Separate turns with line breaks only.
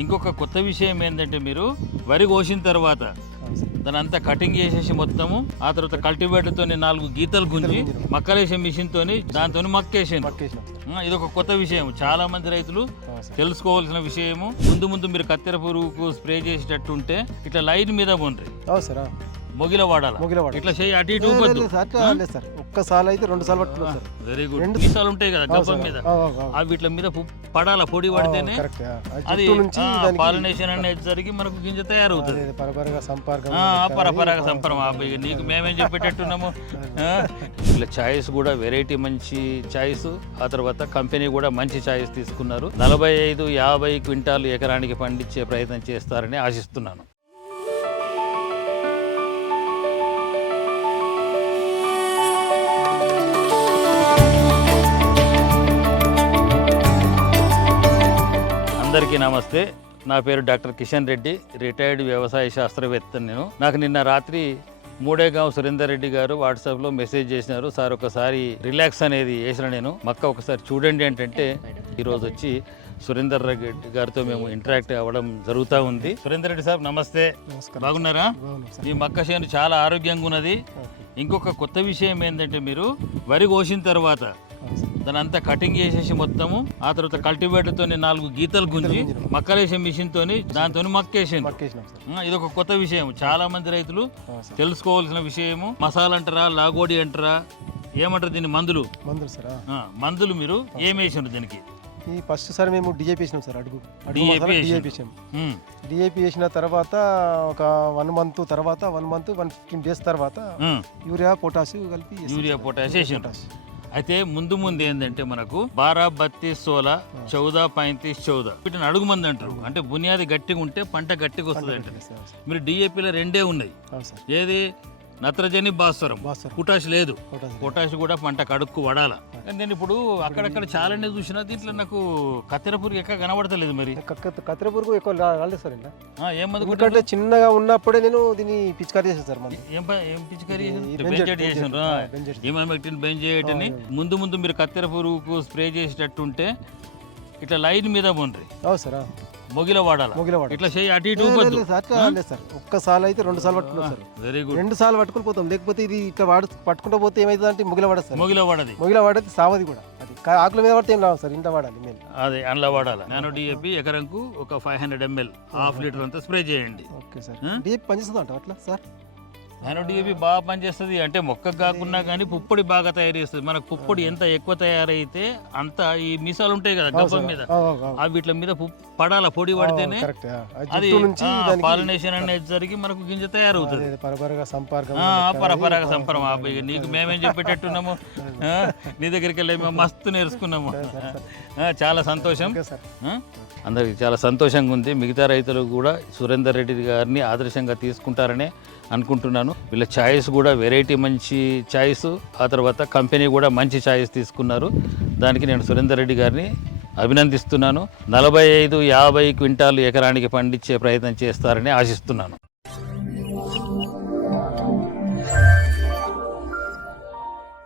ఇంకొక కొత్త విషయం ఏంటంటే మీరు వరి కోసిన తర్వాత. దాని అంతా కటింగ్ చేసేసి మొత్తము ఆ తర్వాత కల్టివేటర్తో నాలుగు గీతలు గుంజి మక్కలేసే మిషన్ తోని దాంతో మక్కేసాను. ఇది ఒక కొత్త విషయం. చాలా మంది రైతులు తెలుసుకోవాల్సిన విషయము. ముందు ముందు మీరు కత్తెర పురుగుకు స్ప్రే చేసేటట్టు ఉంటే ఇట్లా లైన్ మీద
సార్
మొగిల వాడాలి
మొగిల వాడాలి.
ఇట్లా చేయి అటు ఇటు ఊపొద్దు.
లేదు సార్ ఒక్కసారి అయితే రెండు సార్లు పట్టుకున్నాం సార్.
వెరీ గుడ్
రెండు-
ఉంటాయి కదా గబ్బం. మీద? వీటి మీద పడాల పొడి పడితేనే? అది పాలినేషన్ అనేది జరిగి మనకు గింజ తయారవుతుంది.
పరపరగా సంపర్కం
పరపరాగ నీకు మేమేం చెప్పేటట్టున్నాము? ఇట్లా చాయిస్ కూడా వెరైటీ మంచి చాయిస్ ఆ తర్వాత కంపెనీ కూడా మంచి చాయిస్ తీసుకున్నారు. నలభై ఐదు యాభై క్వింటాలు ఎకరానికి పండించే ప్రయత్నం చేస్తారని ఆశిస్తున్నాను. అందరికీ నమస్తే. నా పేరు డాక్టర్ కిషన్ రెడ్డి రిటైర్డ్ వ్యవసాయ శాస్త్రవేత్త నేను. నాకు నిన్న రాత్రి మూడేగాం సురేందర్ రెడ్డి గారు వాట్సాప్లో మెసేజ్ చేసినారు. సార్ ఒకసారి రిలాక్స్ అనేది వేసిన నేను. మక్క ఒకసారి చూడండి ఏంటంటే ఈరోజు వచ్చి సురేందర్ రెడ్డి గారితో మేము ఇంటరాక్ట్ అవ్వడం జరుగుతూ ఉంది. సురేందర్ రెడ్డి సార్ నమస్తే. బాగున్నారా? ఈ మక్క చేను చాలా ఆరోగ్యంగా ఉన్నది. ఇంకొక కొత్త విషయం ఏంటంటే మీరు వరి కోసిన తర్వాత. దాని అంతా కటింగ్ చేసేసి మొత్తము ఆ తర్వాత కల్టివేటర్తో నాలుగు గీతలు గుంజి మక్కలేసే మిషన్ తోని దాంతో మక్కేసాను
సార్.
ఇది ఒక కొత్త విషయం చాలా మంది రైతులు తెలుసుకోవాల్సిన విషయము. మసాలా అంటారా లాగోడి అంటారా ఏమంటారు దీన్ని మందులు?
మందులు సార్
మందులు మీరు ఏం వేసారు దీనికి?
ఈ ఫస్ట్ సార్ మేము డిఏపి వేసినాం సార్ అడుగు. డిఏపి వేసాం. డిఏపి వేసిన తర్వాత ఒక వన్ మంత్ తర్వాత one month one fifteen days తర్వాత యూరియా పొటాష్ కలిపి
యూరియా పొటాష్. అయితే ముందు ముందు ఏంటంటే మనకు బారా బత్తీస్ సోలా చౌదా పైంతీస్ చౌదా. వీటిని అడుగు మంది అంటారు. అంటే బునియాది గట్టిగా ఉంటే పంట గట్టిగా వస్తుంది. అంటారు. మీరు డిఏపిలో రెండే ఉన్నాయి. ఏది? నత్రజని భాస్వరం.
బాస్
పొటాష్ లేదు.
పొటాష్
పొటాష్ కూడా పంట కడుక్కు వడాల. కానీ నేను ఇప్పుడు అక్కడక్కడ చాలానే చూసినా దీంట్లో నాకు కత్తెర పురుగు ఎక్కడ కనబడతలేదు మరి.
కత్తెర పురుగు ఎక్కువ రా- రాలేదు సార్
ఆ, ఏం మందు కొట్టారు?
ఎందుకంటే చిన్నగా ఉన్నప్పుడే నేను దీన్ని పిచికారీ చేసాను సార్ మనం
ఏం ప- ఏం పిచికారీ చేశారు?
బెంజెట్,
బెంజెట్
బెంజెట్, ఆ, బెంజెట్.
ఇమామెక్టిన్ బెంజేట్ అని ముందు ముందు మీరు కత్తెర పురుగుకు స్ప్రే చేసేటట్టు ఉంటే ఇట్లా లైన్ మీద పోండ్రి.
అవును సార్ ఆ.
మొగిల వాడాల?
మొగిల
ఇట్లా చేయి అటు ఇటు
లేదు,
ఊపొద్దు.
లేదు సార్ అట్లా లేదు సార్. ఒక్కసారి అయితే రెండు సార్లు పట్టుకున్నాం సార్.
వెరీ గుడ్
రెండు సార్లు పట్టుకుని పోతాం. లేకపోతే ఇది ఇట్లా వాడు పట్టుకుంటూ పోతే ఏమైతుంది అంటే ముగిల పడదు సార్.
మొగిల వాడది.
ముగిల పడది సావది కూడా. అది కా- ఆకుల మీద పడితే ఏం రావు సార్? ఇంట్లో వాడాలి మేము
అదే అందులో వాడాలి? నానో డిఏపి ఎకరంకు ఒక five hundred ML half litre అంతా స్ప్రే చేయండి.
Okay sir.
ఆ?
డీప్ పనిచేస్తుంది అంట అట్లా సార్?
నానో డిఏపి బాగా పనిచేస్తుంది. అంటే మొక్కకు కాకుండా కానీ పుప్పొడి బాగా తయారు చేస్తుంది. మనకు పుప్పొడి ఎంత ఎక్కువ తయారైతే అంత ఈ మిసాలు ఉంటాయి కదా గబ్బం మీద. ఆ వీటి మీద పడాల పొడి పడితేనే అది పాలినేషన్ అనేది జరిగి మనకు గింజ తయారవుతుంది.
పరపరగా సంపర్కం
ఆ, పరపరాగ నీకు మేమేం చెప్పేటట్టున్నాము? నీ దగ్గరికి వెళ్ళి మేము మస్తు నేర్చుకున్నాము. చాలా సంతోషం? అందరికి చాలా సంతోషంగా ఉంది. మిగతా రైతులు కూడా సురేందర్ రెడ్డి గారిని ఆదర్శంగా తీసుకుంటారని అనుకుంటున్నాను వీళ్ళ ఛాయిస్ కూడా వెరైటీ మంచి ఛాయిస్ ఆ తర్వాత కంపెనీ కూడా మంచి ఛాయిస్ తీసుకున్నారు. దానికి నేను సురేందర్ రెడ్డి గారిని అభినందిస్తున్నాను. నలభై ఐదు యాభై క్వింటాలు ఎకరానికి పండించే ప్రయత్నం చేస్తారని ఆశిస్తున్నాను.